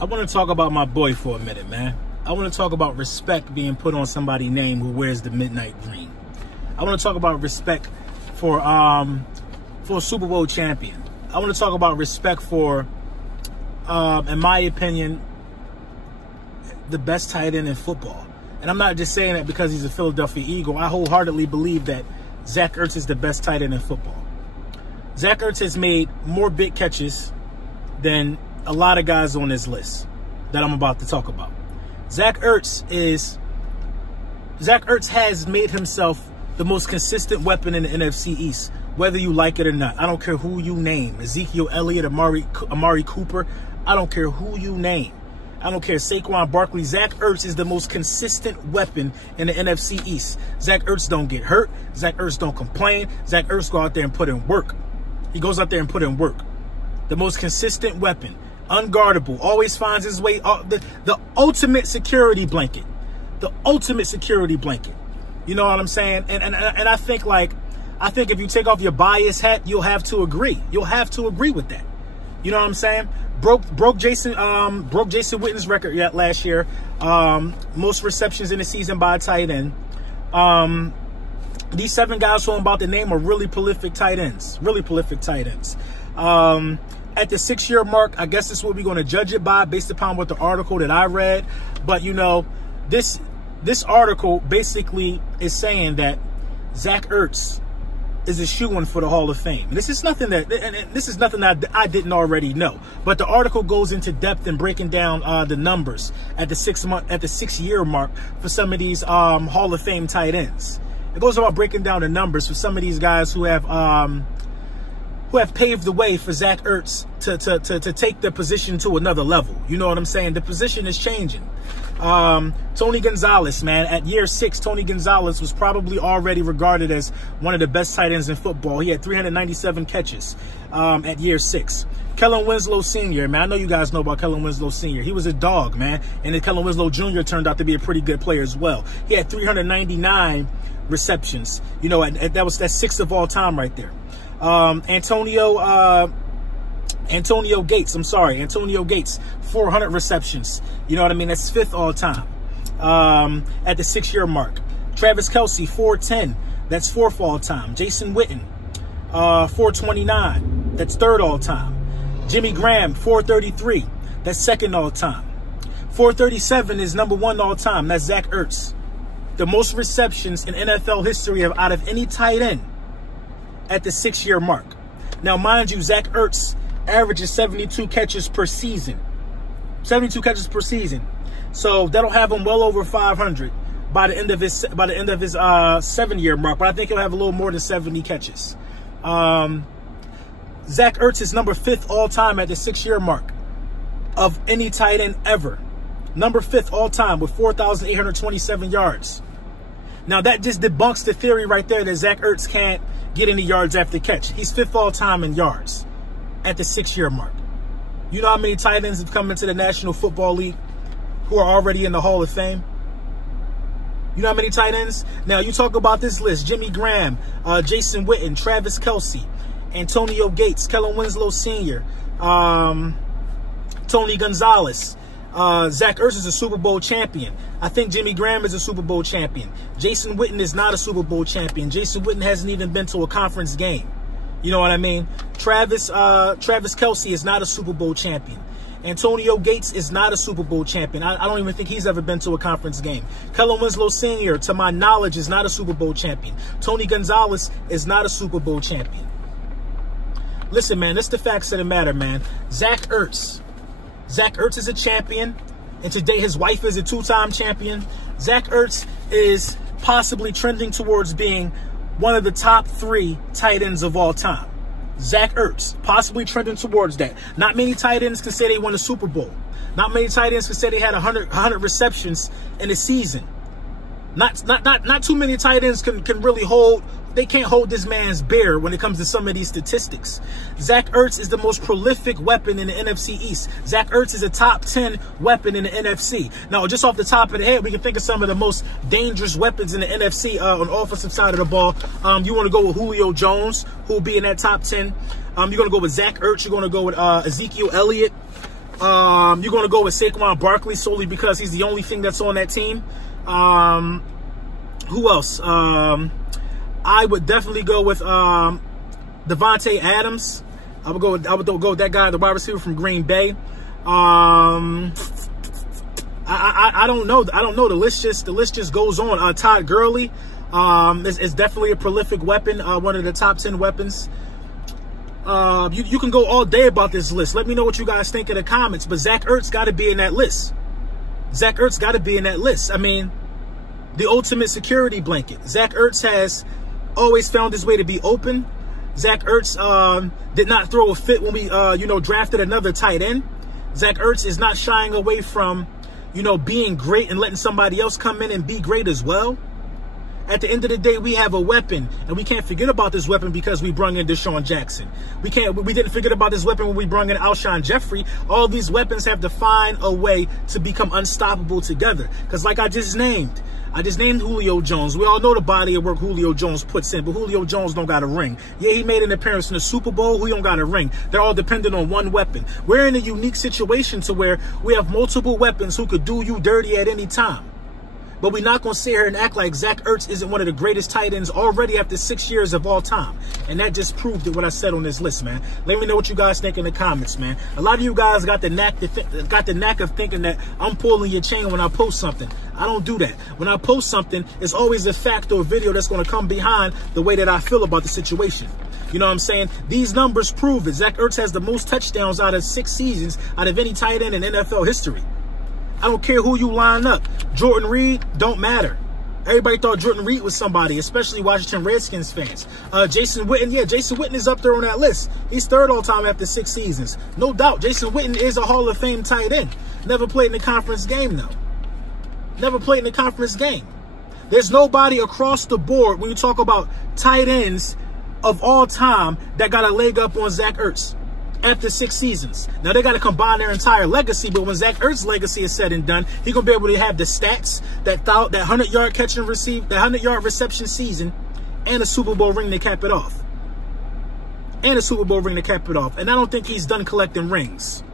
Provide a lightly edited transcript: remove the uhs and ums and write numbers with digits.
I want to talk about my boy for a minute, man. I want to talk about respect being put on somebody's name who wears the midnight green. I want to talk about respect for a Super Bowl champion. I want to talk about respect for, in my opinion, the best tight end in football. And I'm not just saying that because he's a Philadelphia Eagle. I wholeheartedly believe that Zach Ertz is the best tight end in football. Zach Ertz has made more big catches than a lot of guys on this list that I'm about to talk about. Zach Ertz has made himself the most consistent weapon in the NFC East, whether you like it or not. I don't care who you name. Ezekiel Elliott, Amari Cooper. I don't care who you name. I don't care. Saquon Barkley. Zach Ertz is the most consistent weapon in the NFC East. Zach Ertz don't get hurt. Zach Ertz don't complain. Zach Ertz go out there and put in work. He goes out there and put in work. The most consistent weapon. Unguardable. Always finds his way. The ultimate security blanket. The ultimate security blanket. You know what I'm saying? And I think if you take off your bias hat, you'll have to agree. You'll have to agree with that. You know what I'm saying? Broke Jason Witten's record last year. Most receptions in the season by a tight end. These 7 guys who I'm about to name are really prolific tight ends. Really prolific tight ends. At the 6-year mark, I guess this is what we're going to judge it by based upon what the article that I read. But, you know, this article basically is saying that Zach Ertz is a shoo-in for the Hall of Fame. This is nothing that I didn't already know. But the article goes into depth in breaking down the numbers at the 6-year mark for some of these Hall of Fame tight ends. It goes about breaking down the numbers for some of these guys who have paved the way for Zach Ertz to take the position to another level. You know what I'm saying? The position is changing. Tony Gonzalez, man, at year 6, Tony Gonzalez was probably already regarded as one of the best tight ends in football. He had 397 catches at year 6. Kellen Winslow Sr., man, I know you guys know about Kellen Winslow Sr. He was a dog, man, and then Kellen Winslow Jr. turned out to be a pretty good player as well. He had 399 receptions. You know, that's 6th of all time right there. Antonio Gates, 400 receptions. You know what I mean? That's 5th all time at the 6-year mark. Travis Kelce, 410. That's 4th all time. Jason Witten, 429. That's 3rd all time. Jimmy Graham, 433. That's 2nd all time. 437 is number 1 all time. That's Zach Ertz. The most receptions in NFL history out of any tight end at the 6-year mark. Now, mind you, Zach Ertz averages 72 catches per season. 72 catches per season. So that'll have him well over 500 by the end of his 7-year mark. But I think he'll have a little more than 70 catches. Zach Ertz is number 5th all time at the 6-year mark of any tight end ever. Number 5th all time with 4,827 yards. Now that just debunks the theory right there that Zach Ertz can't get any yards after catch. He's 5th all time in yards at the 6-year mark. You know how many tight ends have come into the National Football League who are already in the Hall of Fame? You know how many tight ends? Now, you talk about this list. Jimmy Graham, Jason Witten, Travis Kelce, Antonio Gates, Kellen Winslow Sr., Tony Gonzalez. Zach Ertz is a Super Bowl champion. I think Jimmy Graham is a Super Bowl champion. Jason Witten is not a Super Bowl champion. Jason Witten hasn't even been to a conference game. You know what I mean? Travis Kelce is not a Super Bowl champion. Antonio Gates is not a Super Bowl champion. I don't even think he's ever been to a conference game. Kellen Winslow Sr., to my knowledge, is not a Super Bowl champion. Tony Gonzalez is not a Super Bowl champion. Listen, man, that's the facts of the matter, man. Zach Ertz is a champion, and today his wife is a 2-time champion. Zach Ertz is possibly trending towards being one of the top 3 tight ends of all time. Zach Ertz, possibly trending towards that. Not many tight ends can say they won a Super Bowl. Not many tight ends can say they had 100 receptions in a season. Not too many tight ends can really hold. They can't hold this man's bear when it comes to some of these statistics. Zach Ertz is the most prolific weapon in the NFC East. Zach Ertz is a top 10 weapon in the NFC. Now, just off the top of the head, we can think of some of the most dangerous weapons in the NFC on the offensive side of the ball. You want to go with Julio Jones, who will be in that top 10. You're going to go with Zach Ertz. You're going to go with Ezekiel Elliott. You're going to go with Saquon Barkley solely because he's the only thing that's on that team. Who else? I would definitely go with Devontae Adams. I would go with that guy, the wide receiver from Green Bay. I don't know. The list just goes on. Todd Gurley is definitely a prolific weapon. One of the top 10 weapons. You can go all day about this list. Let me know what you guys think in the comments. But Zach Ertz got to be in that list. Zach Ertz got to be in that list. I mean, the ultimate security blanket. Zach Ertz has always found his way to be open. Zach Ertz did not throw a fit when we, drafted another tight end. Zach Ertz is not shying away from, being great and letting somebody else come in and be great as well. At the end of the day, we have a weapon, and we can't forget about this weapon because we brung in Deshaun Jackson. We didn't forget about this weapon when we brung in Alshon Jeffrey. All these weapons have to find a way to become unstoppable together. Because like I just named Julio Jones. We all know the body of work Julio Jones puts in, but Julio Jones don't got a ring. Yeah, he made an appearance in the Super Bowl. He don't got a ring. They're all dependent on one weapon. We're in a unique situation to where we have multiple weapons who could do you dirty at any time. But we're not going to sit here and act like Zach Ertz isn't one of the greatest tight ends already after 6 years of all time. And that just proved it, what I said on this list, man. Let me know what you guys think in the comments, man. A lot of you guys got the knack of thinking that I'm pulling your chain when I post something. I don't do that. When I post something, it's always a fact or a video that's going to come behind the way that I feel about the situation. You know what I'm saying? These numbers prove it. Zach Ertz has the most touchdowns out of 6 seasons out of any tight end in NFL history. I don't care who you line up. Jordan Reed, don't matter. Everybody thought Jordan Reed was somebody, especially Washington Redskins fans. Jason Witten, yeah, Jason Witten is up there on that list. He's third all time after 6 seasons. No doubt, Jason Witten is a Hall of Fame tight end. Never played in the conference game, though. Never played in the conference game. There's nobody across the board, when you talk about tight ends of all time, that got a leg up on Zach Ertz after 6 seasons. Now, they got to combine their entire legacy, but when Zach Ertz's legacy is said and done, he's going to be able to have the stats, that 100-yard catch and receive, that 100-yard reception season, and a Super Bowl ring to cap it off. And I don't think he's done collecting rings.